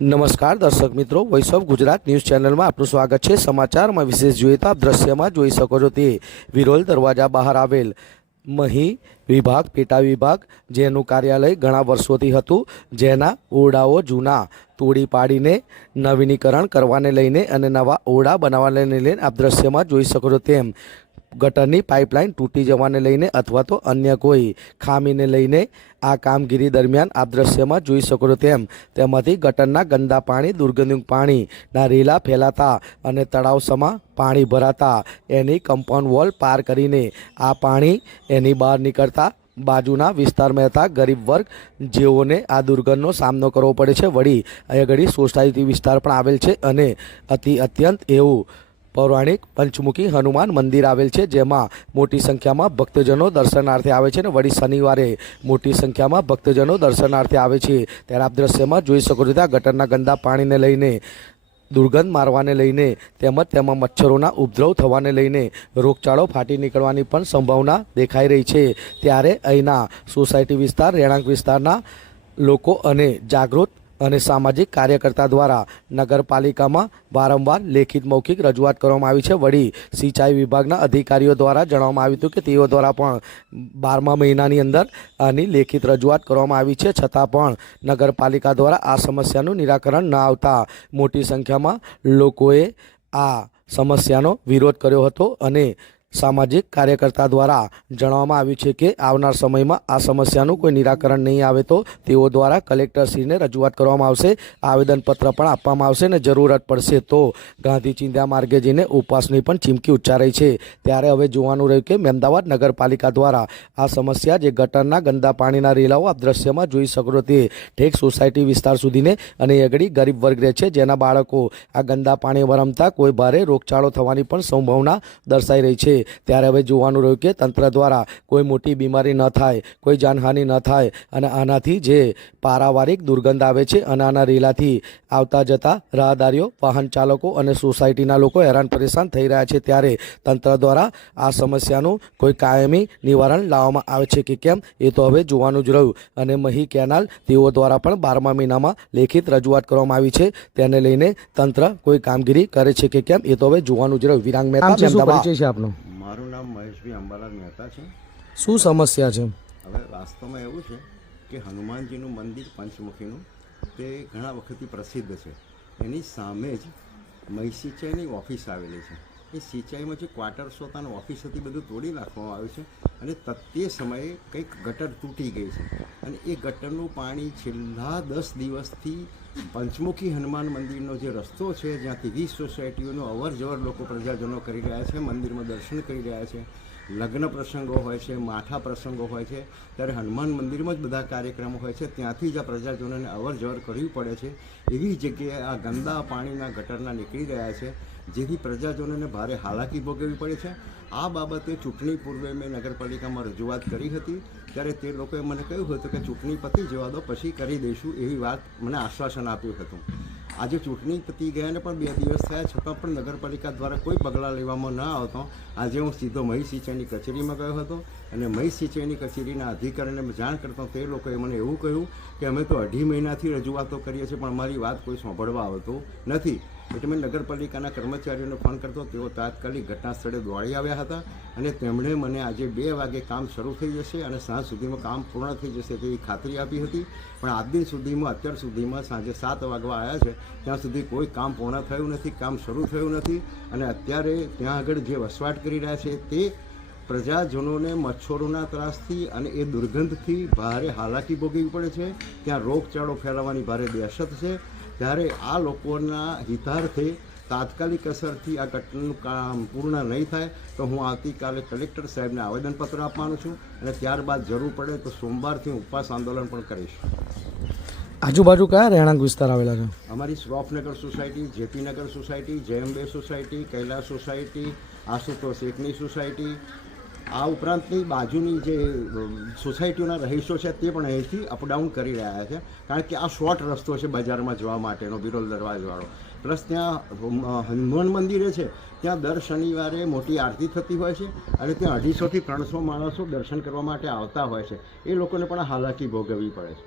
નમસ્કાર દર્શક મિત્રો, વોઇસ ઓફ ગુજરાત ન્યૂઝ ચેનલમાં આપનું સ્વાગત છે। સમાચારમાં વિશેષ જોઈએ તો આપ દ્રશ્યમાં જોઈ શકો છો તે વિરોલ દરવાજા બહાર આવેલ મહી વિભાગ પેટા વિભાગ જેનું કાર્યાલય ઘણા વર્ષોથી હતું, જેના ઓરડાઓ જૂના તોડી પાડીને નવીનીકરણ કરવાને લઈને અને નવા ઓરડા બનાવવાને લઈને આપ દ્રશ્યમાં જોઈ શકો છો તેમ ગટરની પાઇપલાઇન તૂટી જવાને લઈને અથવા તો અન્ય કોઈ ખામીને લઈને આ કામગીરી દરમિયાન આપ દ્રશ્યમાં જોઈ શકો છો તેમ તેમાંથી ગટરના ગંદા પાણી, દુર્ગંધયુક્ત પાણીના રેલા ફેલાતા અને તળાવસમાં પાણી ભરાતા એની કમ્પાઉન્ડ વોલ પાર કરીને આ પાણી એની બહાર નીકળતા બાજુના વિસ્તારમાં રહેતા ગરીબ વર્ગ જેઓને આ દુર્ગંધનો સામનો કરવો પડે છે। વળી અહીંયા ઘડી સોસાયટી વિસ્તાર પણ આવેલ છે અને અત્યંત એવું પૌરાણિક પંચમુખી હનુમાન મંદિર આવેલ છે, જેમાં મોટી સંખ્યામાં ભક્તજનો દર્શનાર્થે આવે છે અને વળી શનિવારે મોટી સંખ્યામાં ભક્તજનો દર્શનાર્થે આવે છે। ત્યારે આપ દ્રશ્યમાં જોઈ શકો છો ત્યાં ગટરના ગંદા પાણીને લઈને, દુર્ગંધ મારવાને લઈને તેમજ તેમાં મચ્છરોના ઉપદ્રવ થવાને લઈને રોગચાળો ફાટી નીકળવાની પણ સંભાવના દેખાઈ રહી છે। ત્યારે અહીંના સોસાયટી વિસ્તાર, રહેણાંક વિસ્તારના લોકો અને જાગૃત અને સામાજિક કાર્યકર્તા દ્વારા નગરપાલિકામાં વારંવાર લેખિત મૌખિક રજૂઆત કરવામાં આવી છે। વળી સિંચાઈ વિભાગના અધિકારીઓ દ્વારા જણાવવામાં આવ્યું હતું કે તેઓ દ્વારા પણ 12મા મહિનાની અંદર આની લેખિત રજૂઆત કરવામાં આવી છે, છતાં પણ નગરપાલિકા દ્વારા આ સમસ્યાનું નિરાકરણ ન આવતા મોટી સંખ્યામાં લોકોએ આ સમસ્યાનો વિરોધ કર્યો હતો અને સામાજિક કાર્યકર્તા દ્વારા જણાવવામાં આવ્યું છે કે આવનાર સમયમાં આ સમસ્યાનું કોઈ નિરાકરણ નહીં આવે તો તેઓ દ્વારા કલેક્ટરશ્રીને રજૂઆત કરવામાં આવશે, આવેદનપત્ર પણ આપવામાં આવશે અને જરૂરત પડશે તો ગાંધી ચિંધ્યા માર્ગે જઈને ઉપવાસની પણ ચીમકી ઉચ્ચારાઈ છે। ત્યારે હવે જોવાનું રહ્યું કે અમદાવાદ નગરપાલિકા દ્વારા આ સમસ્યા જે ગટરના ગંદા પાણીના રેલાઓ આપ દ્રશ્યમાં જોઈ શકો છો તે ઠેક સોસાયટી વિસ્તાર સુધીને અને આગળ ગરીબ વર્ગ રહે છે, જેના બાળકો આ ગંદા પાણીમાં રમતા કોઈ ભારે રોગચાળો થવાની પણ સંભાવના દર્શાઈ રહી છે। ત્યારે હવે જોવાનું રહ્યું કે તંત્ર દ્વારા કોઈ મોટી બીમારી ન થાય, કોઈ જાનહાનિ ન થાય અને આનાથી જે પારાવારિક દુર્ગંધ આવે છે અને આના રેલાથી આવતા જતા રાહદારીઓ, વાહન ચાલકો અને સોસાયટીના લોકો હેરાન પરેશાન થઈ રહ્યા છે। ત્યારે તંત્ર દ્વારા આ સમસ્યાનું કોઈ કાયમી નિવારણ લાવવામાં આવે છે કે કેમ એ તો હવે જોવાનું જ રહ્યું અને મહી કેનાલ તેઓ દ્વારા પણ 12મા મહિનામાં લેખિત રજૂઆત કરવામાં આવી છે, તેને લઈને તંત્ર કોઈ કામગીરી કરે છે કે કેમ એ તો હવે જોવાનું જ રહ્યું। વિરાંગ મહેતા, અમદાવાદ છે આપનો। મારું નામ મહેશભાઈ અંબાલાલ મહેતા છે। શું સમસ્યા છે? હવે વાસ્તવમાં એવું છે કે હનુમાનજીનું મંદિર પંચમુખીનું તે ઘણા વખતથી પ્રસિદ્ધ છે, એની સામે જ મહી સિંચાઈની ઓફિસ આવેલી છે। એ સિંચાઈમાં જે ક્વાર્ટર્સ હતા અને ઓફિસ હતી બધું તોડી નાખવામાં આવ્યું છે અને તે સમયે કંઈક ગટર તૂટી ગઈ છે અને એ ગટરનું પાણી છેલ્લા 10 દિવસથી પંચમુખી હનુમાન મંદિરનો જે રસ્તો છે જ્યાંથી 20 સોસાયટીઓનો અવર જવર લોકો પ્રજાજનો કરી રહ્યા છે, મંદિરમાં દર્શન કરી રહ્યા છે, લગ્ન પ્રસંગો હોય છે, માઠા પ્રસંગો હોય છે, ત્યારે હનુમાન મંદિરમાં જ બધા કાર્યક્રમો હોય છે, ત્યાંથી જ આ પ્રજાજનોને અવર જવર કરવી પડે છે। એવી જગ્યાએ આ ગંદા પાણીના ગટરના નીકળી રહ્યા છે, જેથી પ્રજાજનોને ભારે હાલાકી ભોગવવી પડે છે। આ બાબતે ચૂંટણી પૂર્વે મેં નગરપાલિકામાં રજૂઆત કરી હતી, ત્યારે તે લોકોએ મને કહ્યું હતું કે ચૂંટણી પતી જવા દો પછી કરી દઈશું, એવી વાત મને આશ્વાસન આપ્યું હતું। આજે ચૂંટણી પતી ગયાને પણ 2 દિવસ થયા, છતાં પણ નગરપાલિકા દ્વારા કોઈ પગલાં લેવામાં ન આવતો આજે હું સીધો મહી સિંચાઈની કચેરીમાં ગયો હતો અને મહી સિંચાઈની કચેરીના અધિકારીને જાણ કરતો તે લોકોએ મને એવું કહ્યું કે અમે તો 2.5 મહિનાથી રજૂઆતો કરીએ છીએ પણ અમારી વાત કોઈ સાંભળવા આવતું નથી। એટલે મેં નગરપાલિકાના કર્મચારીઓને ફોન કરતો, તેઓ તાત્કાલિક ઘટના સ્થળે દોડી આવ્યા હતા અને તેમણે મને આજે 2 વાગે કામ શરૂ થઈ જશે અને સાંજ સુધીમાં કામ પૂર્ણ થઈ જશે તેવી ખાતરી આપી હતી, પણ આજ દિન સુધીમાં અત્યાર સુધીમાં સાંજે 7 વાગવા આવ્યા છે ત્યાં સુધી કોઈ કામ પૂર્ણ થયું નથી, કામ શરૂ થયું નથી અને અત્યારે ત્યાં આગળ જે વસવાટ કરી રહ્યા છે તે પ્રજાજનોને મચ્છરોના ત્રાસથી અને એ દુર્ગંધથી ભારે હાલાકી ભોગવવી પડે છે, ત્યાં રોગચાળો ફેલાવાની ભારે દહેશત છે। ત્યારે આ લોકોના હિતાર્થે તાત્કાલિક અસરથી આ ગટરનું કામ પૂર્ણ નહીં થાય તો હું આવતીકાલે કલેક્ટર સાહેબને આવેદનપત્ર આપવાનું છું અને ત્યારબાદ જરૂર પડે તો સોમવારથી ઉપવાસ આંદોલન પણ કરીશ। આજુબાજુ કયા રહેણાંક વિસ્તાર આવેલા છે? અમારી Shroffnagar society, JP Nagar society, Jayambe society, Kailas society, Ashutosh એકની સોસાયટી, આ ઉપરાંતની બાજુની જે સોસાયટીઓના રહીશો છે તે પણ અહીંથી અપડાઉન કરી રહ્યા છે, કારણ કે આ શોર્ટ રસ્તો છે બજારમાં જવા માટેનો, વિરોલ દરવાજાવાળો, પ્લસ ત્યાં હનુમાન મંદિરે છે ત્યાં દર શનિવારે મોટી આરતી થતી હોય છે અને ત્યાં 250 થી 300 માણસો દર્શન કરવા માટે આવતા હોય છે, એ લોકોને પણ હાલાકી ભોગવવી પડે છે।